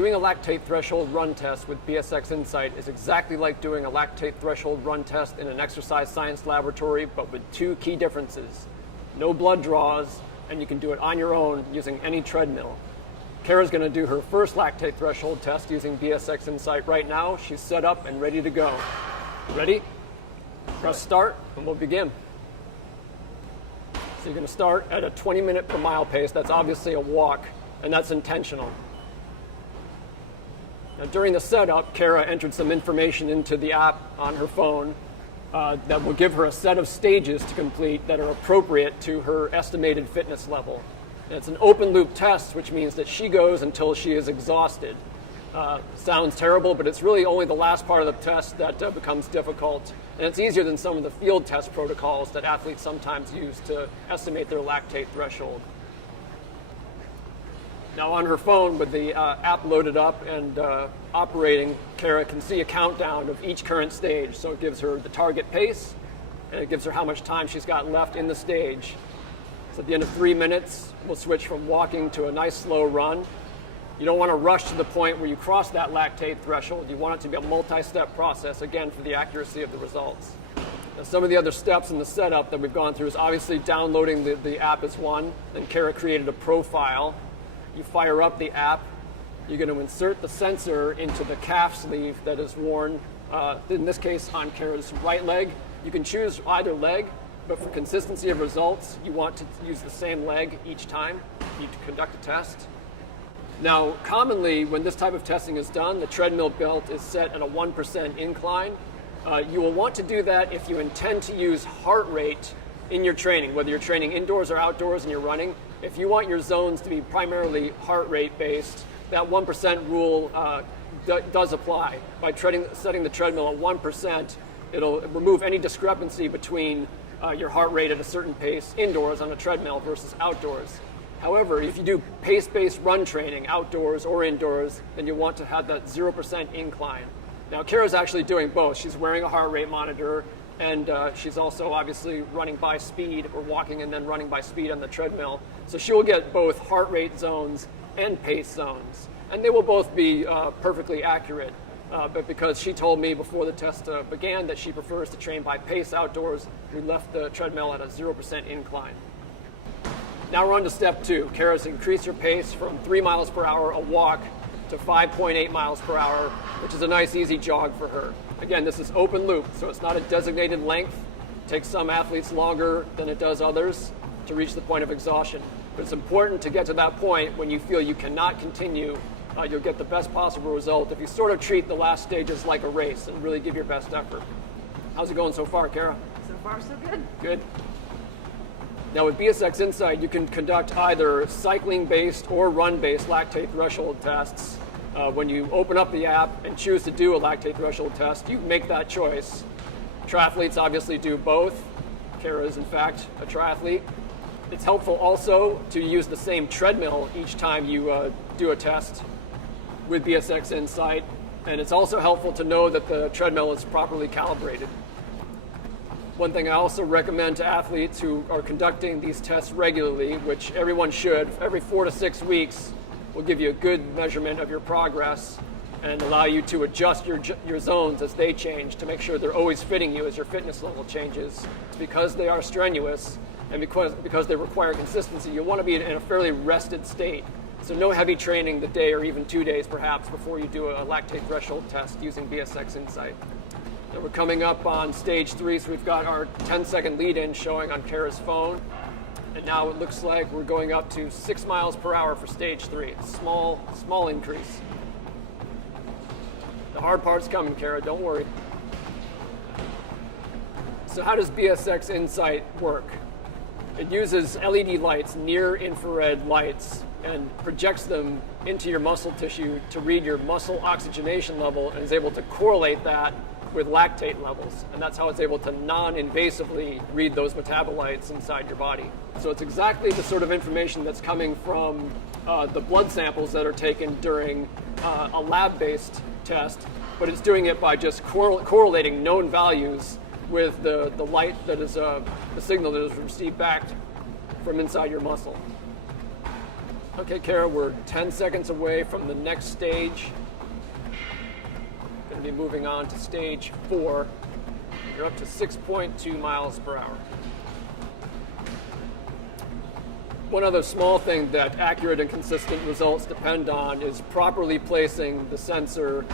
Doing a lactate threshold run test with BSXinsight is exactly like doing a lactate threshold run test in an exercise science laboratory, but with two key differences. No blood draws, and you can do it on your own using any treadmill. Kara's going to do her first lactate threshold test using BSXinsight right now. She's set up and ready to go. Ready? Press start, and we'll begin. So you're going to start at a 20-minute per mile pace. That's obviously a walk, and that's intentional. Now, during the setup, Kara entered some information into the app on her phone that will give her a set of stages to complete that are appropriate to her estimated fitness level. And it's an open loop test, which means that she goes until she is exhausted. Sounds terrible, but it's really only the last part of the test that becomes difficult. And it's easier than some of the field test protocols that athletes sometimes use to estimate their lactate threshold. Now on her phone, with the app loaded up and operating, Kara can see a countdown of each current stage. So it gives her the target pace, and it gives her how much time she's got left in the stage. So at the end of 3 minutes, we'll switch from walking to a nice slow run. You don't want to rush to the point where you cross that lactate threshold. You want it to be a multi-step process, again, for the accuracy of the results. Now, some of the other steps in the setup that we've gone through is obviously downloading the app is one. Then Kara created a profile. You fire up the app. You're going to insert the sensor into the calf sleeve that is worn, in this case, on Kara's right leg. You can choose either leg, but for consistency of results, you want to use the same leg each time you conduct a test. Now, commonly, when this type of testing is done, the treadmill belt is set at a 1% incline. You will want to do that if you intend to use heart rate in your training, whether you're training indoors or outdoors and you're running. If you want your zones to be primarily heart rate based, that 1% rule does apply. By setting the treadmill at 1%, it'll remove any discrepancy between your heart rate at a certain pace indoors on a treadmill versus outdoors. However, if you do pace-based run training outdoors or indoors, then you want to have that 0% incline. Now, Kara's actually doing both. She's wearing a heart rate monitor, and she's also obviously running by speed, or walking and then running by speed on the treadmill. So she will get both heart rate zones and pace zones. And they will both be perfectly accurate. But because she told me before the test began that she prefers to train by pace outdoors, we left the treadmill at a 0% incline. Now we're on to step 2. Kara's increased her pace from 3 miles per hour a walk to 5.8 miles per hour, which is a nice easy jog for her. Again, this is open loop, so it's not a designated length. It takes some athletes longer than it does others to reach the point of exhaustion. But it's important to get to that point when you feel you cannot continue. You'll get the best possible result if you sort of treat the last stages like a race and really give your best effort. How's it going so far, Kara? So far, so good. Good. Now with BSXinsight, you can conduct either cycling-based or run-based lactate threshold tests. When you open up the app and choose to do a lactate threshold test, you make that choice. Triathletes obviously do both. Kara is, in fact, a triathlete. It's helpful also to use the same treadmill each time you do a test with BSXinsight, and it's also helpful to know that the treadmill is properly calibrated. One thing I also recommend to athletes who are conducting these tests regularly, which everyone should, every 4 to 6 weeks, will give you a good measurement of your progress and allow you to adjust your zones as they change to make sure they're always fitting you as your fitness level changes. It's because they are strenuous and because they require consistency, you want to be in a fairly rested state. So no heavy training the day or even 2 days perhaps before you do a lactate threshold test using BSXinsight. Now we're coming up on stage 3, so we've got our 10-second lead-in showing on Kara's phone. And now it looks like we're going up to 6 miles per hour for stage 3. Small increase. The hard part's coming, Kara, don't worry. So how does BSXinsight work? It uses LED lights, near-infrared lights, and projects them into your muscle tissue to read your muscle oxygenation level and is able to correlate that with lactate levels, and that's how it's able to non-invasively read those metabolites inside your body. So it's exactly the sort of information that's coming from the blood samples that are taken during a lab-based test, but it's doing it by just correlating known values with the light that is the signal that is received back from inside your muscle. Okay, Kara, we're 10 seconds away from the next stage. Going to be moving on to stage 4. You're up to 6.2 miles per hour. One other small thing that accurate and consistent results depend on is properly placing the sensor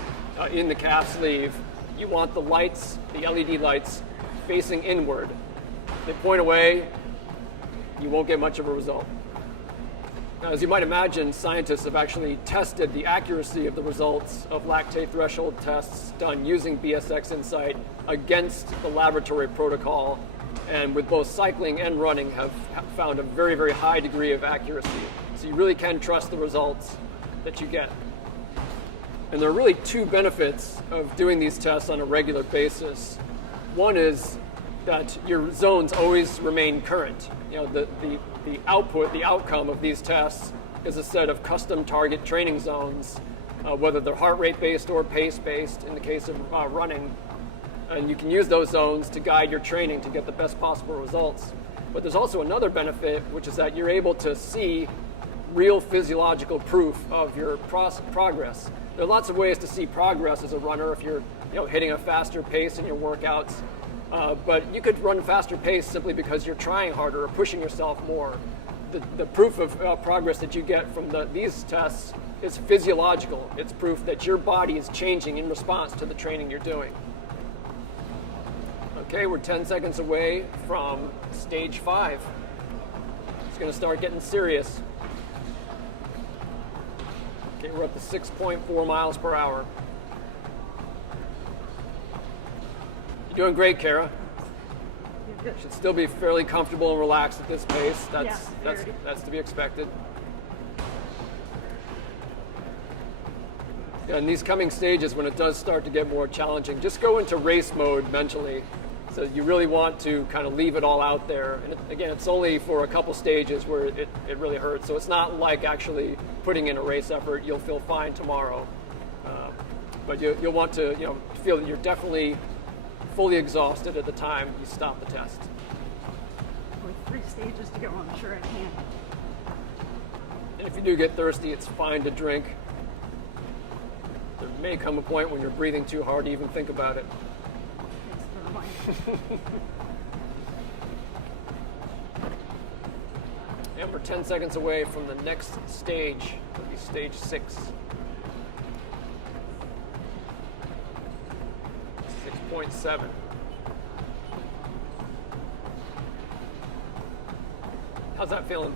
in the calf sleeve. You want the lights, the LED lights, facing inward. If they point away, you won't get much of a result. Now, as you might imagine, scientists have actually tested the accuracy of the results of lactate threshold tests done using BSXinsight against the laboratory protocol, and with both cycling and running have found a very, very high degree of accuracy. So you really can trust the results that you get. And there are really two benefits of doing these tests on a regular basis. One is that your zones always remain current. You know, the output, the outcome of these tests is a set of custom target training zones, whether they're heart rate based or pace based in the case of running. And you can use those zones to guide your training to get the best possible results. But there's also another benefit, which is that you're able to see real physiological proof of your progress. There are lots of ways to see progress as a runner if you're hitting a faster pace in your workouts. But you could run faster pace simply because you're trying harder or pushing yourself more. The proof of progress that you get from these tests is physiological. It's proof that your body is changing in response to the training you're doing. Okay, we're 10 seconds away from stage 5. It's going to start getting serious. Okay, we're up to 6.4 miles per hour. You're doing great, Kara. You should still be fairly comfortable and relaxed at this pace. That's to be expected. Yeah, in these coming stages, when it does start to get more challenging, just go into race mode mentally. So you really want to kind of leave it all out there. And again, it's only for a couple stages where it really hurts. So it's not like actually putting in a race effort. You'll feel fine tomorrow. But you'll want to feel that you're definitely fully exhausted at the time you stop the test. With 3 stages to go, I'm sure I can. And if you do get thirsty, it's fine to drink. There may come a point when you're breathing too hard to even think about it. And we're 10 seconds away from the next stage. It'll be stage 6. 6.7. How's that feeling?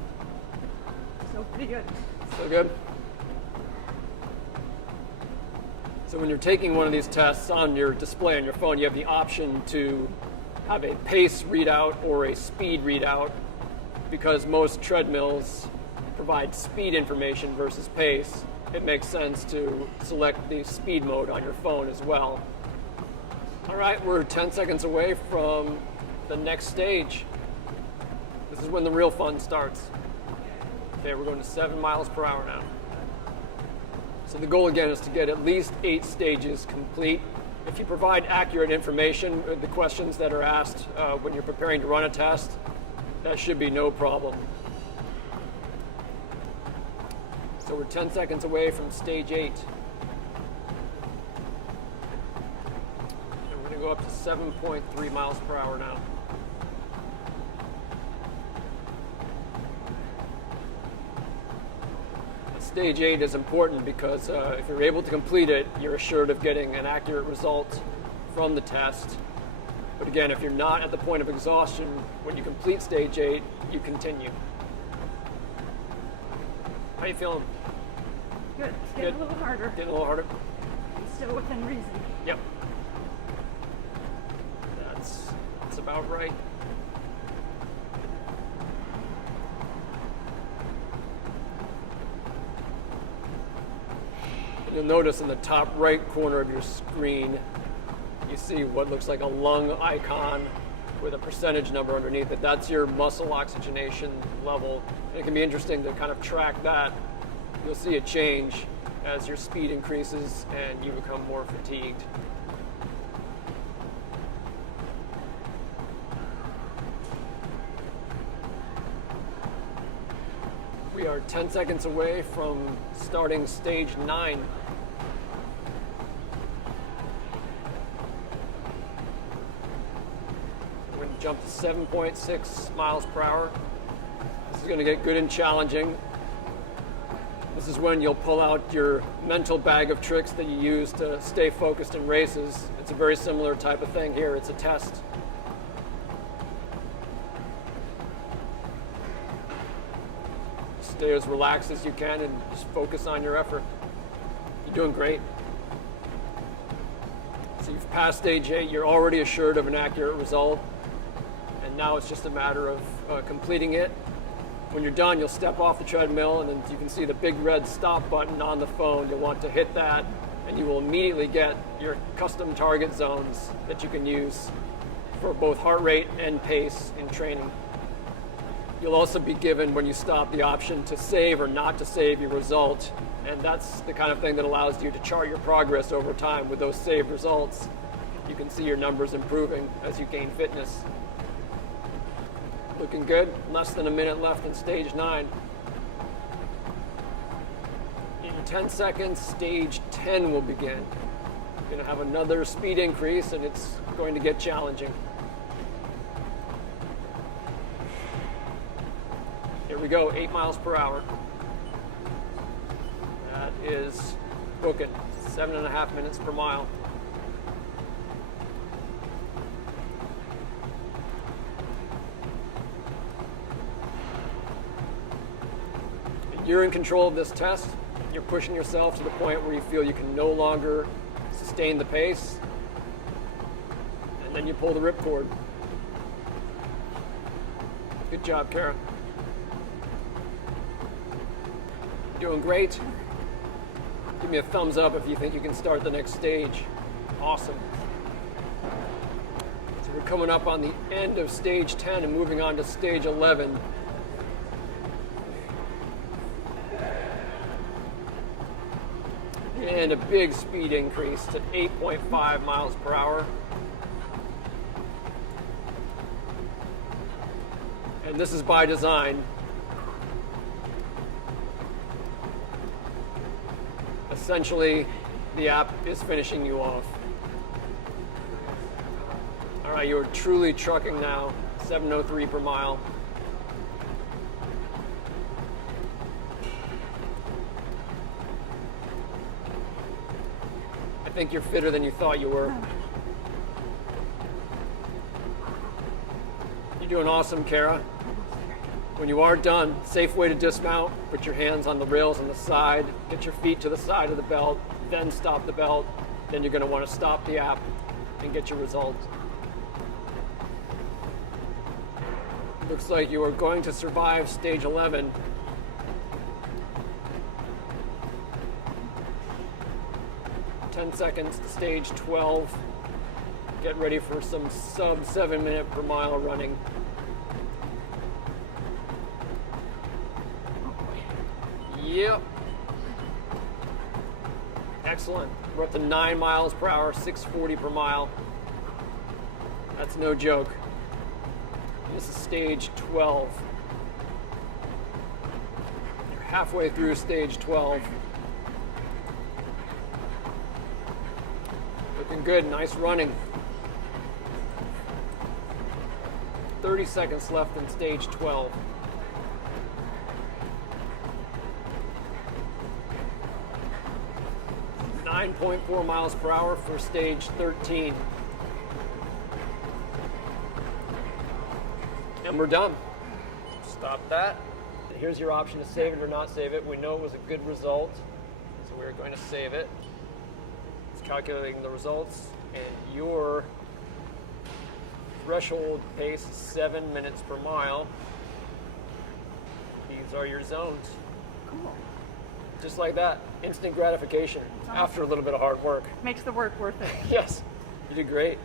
So pretty good. So good? So when you're taking one of these tests on your display on your phone, you have the option to have a pace readout or a speed readout. Because most treadmills provide speed information versus pace, it makes sense to select the speed mode on your phone as well. All right, we're 10 seconds away from the next stage. This is when the real fun starts. Okay, we're going to 7 miles per hour now. So the goal again is to get at least 8 stages complete. If you provide accurate information with the questions that are asked when you're preparing to run a test, that should be no problem. So we're 10 seconds away from stage 8. And we're going to go up to 7.3 miles per hour now. Stage 8 is important because if you're able to complete it, you're assured of getting an accurate result from the test. But again, if you're not at the point of exhaustion, when you complete stage 8, you continue. How you feeling? Good. It's getting a little harder. Getting a little harder? Still within reason. Yep. That's about right. You'll notice in the top right corner of your screen, you see what looks like a lung icon with a percentage number underneath it. That's your muscle oxygenation level. And it can be interesting to kind of track that. You'll see a change as your speed increases and you become more fatigued. We are 10 seconds away from starting stage 9. We're going to jump to 7.6 miles per hour. This is going to get good and challenging. This is when you'll pull out your mental bag of tricks that you use to stay focused in races. It's a very similar type of thing here. It's a test. Stay as relaxed as you can and just focus on your effort. You're doing great. So you've passed stage 8. You're already assured of an accurate result. And now it's just a matter of completing it. When you're done, you'll step off the treadmill, and then you can see the big red stop button on the phone. You'll want to hit that, and you will immediately get your custom target zones that you can use for both heart rate and pace in training. You'll also be given, when you stop, the option to save or not to save your result, and that's the kind of thing that allows you to chart your progress over time. With those saved results, you can see your numbers improving as you gain fitness. Looking good. Less than a minute left in stage 9. In 10 seconds, stage 10 will begin. You're going to have another speed increase, and it's going to get challenging. Here we go, 8 miles per hour. That is booking, 7.5 minutes per mile. You're in control of this test. You're pushing yourself to the point where you feel you can no longer sustain the pace. And then you pull the ripcord. Good job, Kara. You're doing great. Give me a thumbs up if you think you can start the next stage. Awesome. So we're coming up on the end of stage 10 and moving on to stage 11. And a big speed increase to 8.5 miles per hour. And this is by design. Essentially, the app is finishing you off. All right, you're truly trucking now, 7:03 per mile. I think you're fitter than you thought you were. You're doing awesome, Kara. When you are done, safe way to dismount, put your hands on the rails on the side, get your feet to the side of the belt, then stop the belt. Then you're going to want to stop the app and get your results. Looks like you are going to survive stage 11. Seconds to stage 12. Get ready for some sub 7 minute per mile running. Yep. Excellent. We're up to 9 miles per hour, 6:40 per mile. That's no joke. This is stage 12. You're halfway through stage 12. Looking good, nice running. 30 seconds left in stage 12. .4 miles per hour for stage 13. And we're done. Stop that. And here's your option to save it or not save it. We know it was a good result, so we're going to save it. Calculating the results, and your threshold pace is 7 minutes per mile. These are your zones. Cool. Just like that, instant gratification after a little bit of hard work. Makes the work worth it. Yes, you did great.